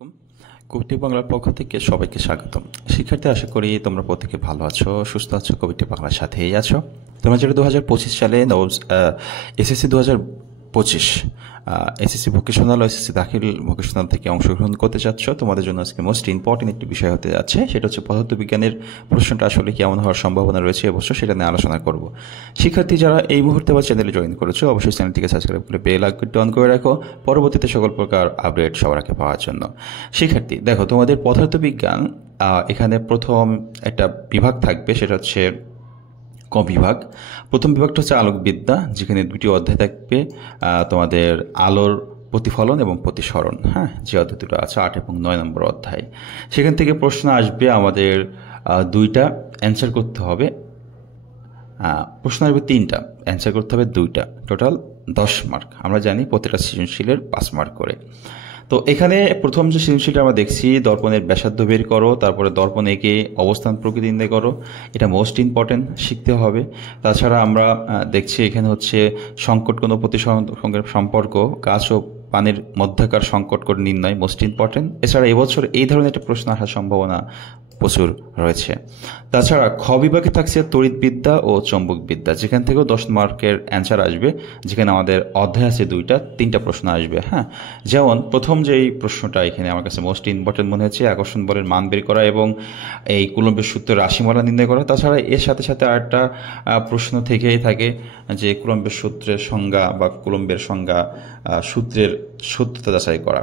হুম, কবিটি বাংলার পক্ষ থেকে সবাইকে স্বাগতম। শিক্ষার্থী, আশা করি তোমরা প্রত্যেকে ভালো আছো, সুস্থ আছো, কবিটি বাংলার সাথেই আছো। তোমরা যেটা 2025 সালে এসএসসি 2025 এসএসসি ভোকেশনাল ও এসএসসি দাখিল ভোকেশনাল থেকে অংশগ্রহণ করতে চাচ্ছ, তোমাদের জন্য আজকে মোস্ট ইম্পর্টেন্ট একটি বিষয় হতে যাচ্ছে। সেটা হচ্ছে পদার্থবিজ্ঞানের প্রশ্নটা আসলে কেমন হওয়ার সম্ভাবনা রয়েছে এবছর, সেটা নিয়ে আলোচনা করব। শিক্ষার্থী যারা এই মুহূর্তে আমার চ্যানেলে জয়েন করেছো, অবশ্যই চ্যানেলটিকে সাবস্ক্রাইব করে বেল আইকনটি অন করে রাখো পরবর্তীতে সকল প্রকার আপডেট সবার আগে পাওয়ার জন্য। শিক্ষার্থী দেখো, তোমাদের পদার্থবিজ্ঞান এখানে প্রথম একটা বিভাগ থাকবে, সেটা হচ্ছে ক বিভাগ। প্রথম বিভাগটা হচ্ছে আলোকবিদ্যা, যেখানে দুটি অধ্যায় থাকবে। তোমাদের আলোর প্রতিফলন এবং প্রতিসরণ, হ্যাঁ, যে অধ্যায় দুটো আছে 8 এবং 9 নম্বর অধ্যায়। সেখান থেকে প্রশ্ন আসবে আমাদের দুইটা, অ্যান্সার করতে হবে। প্রশ্ন আসবে 3টা, অ্যান্সার করতে হবে 2টা, টোটাল 10 মার্ক। আমরা জানি প্রতিটা সৃজনশীলের 5 মার্ক করে। তো এখানে প্রথম যে সৃজনশীলটা আমরা দেখছি, দর্পণের ব্যাসার্ধ বের করো, তারপরে দর্পণ এঁকে অবস্থান প্রকৃতি নির্ণয় করো। এটা মোস্ট ইম্পর্টেন্ট, শিখতে হবে। তাছাড়া আমরা দেখছি এখানে হচ্ছে সংকট কোণ ও প্রতিসরণের সম্পর্ক, গাছ ও পানির মধ্যকার সংকট কোণ নির্ণয়, মোস্ট ইম্পর্টেন্ট। এছাড়া এবছর এই ধরনের একটা প্রশ্ন আসার সম্ভাবনা প্রচুর রয়েছে। তাছাড়া খ বিভাগে থাকছে তড়িৎবিদ্যা ও চৌম্বকবিদ্যা, যেখান থেকেও 10 মার্কের অ্যান্সার আসবে, যেখানে আমাদের অধ্যায় আছে 2টা, 3টা প্রশ্ন আসবে। হ্যাঁ, যেমন প্রথম যেই প্রশ্নটা এখানে আমার কাছে মোস্ট ইম্পর্টেন্ট মনে হচ্ছে, আকর্ষণ বলের মান বের করা এবং এই কুলম্বের সূত্রের রাশিমালা নির্ণয় করা। তাছাড়া এর সাথে সাথে আরেকটা প্রশ্ন থেকেই থাকে যে কুলম্বের সূত্রের সংজ্ঞা বা কুলম্বের সংজ্ঞা, সূত্রের সত্যতা যাচাই করা।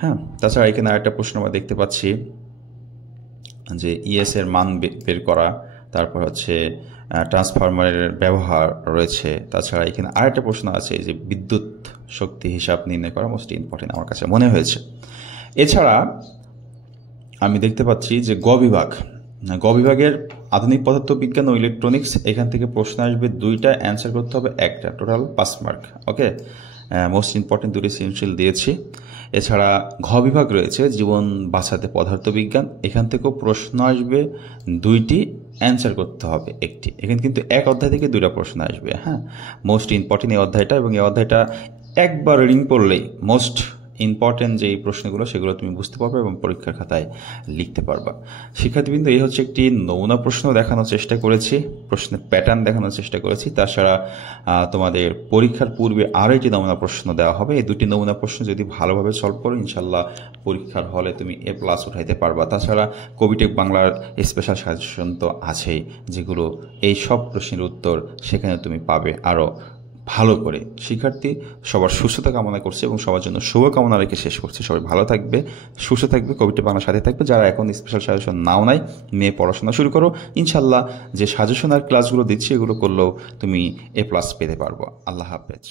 হ্যাঁ, তাছাড়া এখানে আরেকটা প্রশ্ন আমরা দেখতে পাচ্ছি যে ইএস এর মান বের করা, তারপর হচ্ছে ট্রান্সফরমারের ব্যবহার রয়েছে। তাছাড়া এখানে আরেকটা প্রশ্ন আছে যে বিদ্যুৎ শক্তি হিসাব নির্ণয় করা, মোস্ট ইম্পর্টেন্ট আমার কাছে মনে হয়েছে। এছাড়া আমি দেখতে পাচ্ছি যে গ বিভাগের আধুনিক পদার্থবিজ্ঞান ও ইলেকট্রনিক্স, এখান থেকে প্রশ্ন আসবে 2টা, অ্যান্সার করতে হবে 1টা, টোটাল 5 মার্ক। ওকে, মোস্ট ইম্পর্টেন্ট 2টি সৃজনশীল দিয়েছি। এছাড়া ঘ বিভাগ রয়েছে জীবন বাঁচাতে পদার্থবিজ্ঞান, এখান থেকেও প্রশ্ন আসবে 2টি, অ্যান্সার করতে হবে 1টি। এখানে কিন্তু এক অধ্যায় থেকে 2টা প্রশ্ন আসবে। হ্যাঁ, মোস্ট ইম্পর্টেন্ট এই অধ্যায়টা, এবং এই অধ্যায়টা একবার রিডিং পড়লেই মোস্ট ইম্পর্টেন্ট যে প্রশ্নগুলো সেগুলো তুমি বুঝতে পারবে এবং পরীক্ষার খাতায় লিখতে পারবা। শিক্ষার্থীবৃন্দ, এই হচ্ছে একটি নমুনা প্রশ্ন দেখানোর চেষ্টা করেছি, প্রশ্নের প্যাটার্ন দেখানোর চেষ্টা করেছি। তাছাড়া তোমাদের পরীক্ষার পূর্বে আরও একটি নমুনা প্রশ্ন দেওয়া হবে। এই 2টি নমুনা প্রশ্ন যদি ভালোভাবে সলভ করো, ইনশাল্লাহ পরীক্ষার হলে তুমি A+ উঠাইতে পারবা। তাছাড়া কবিটেক বাংলার স্পেশাল সাজেশন তো আছেই, যেগুলো এই সব প্রশ্নের উত্তর সেখানে তুমি পাবে আরও ভালো করে। শিক্ষার্থী, সবার সুস্থতা কামনা করছে এবং সবার জন্য শুভকামনা রেখে শেষ করছে। সবাই ভালো থাকবে, সুস্থ থাকবে, কবিটি বাংলার সাথে থাকবে। যারা এখন স্পেশাল সাজেশন নাও নাই, নিয়ে পড়াশোনা শুরু করো। ইনশাল্লাহ যে সাজেশন আর ক্লাসগুলো দিচ্ছি, এগুলো করলেও তুমি A+ পেতে পারবো। আল্লাহ হাফেজ।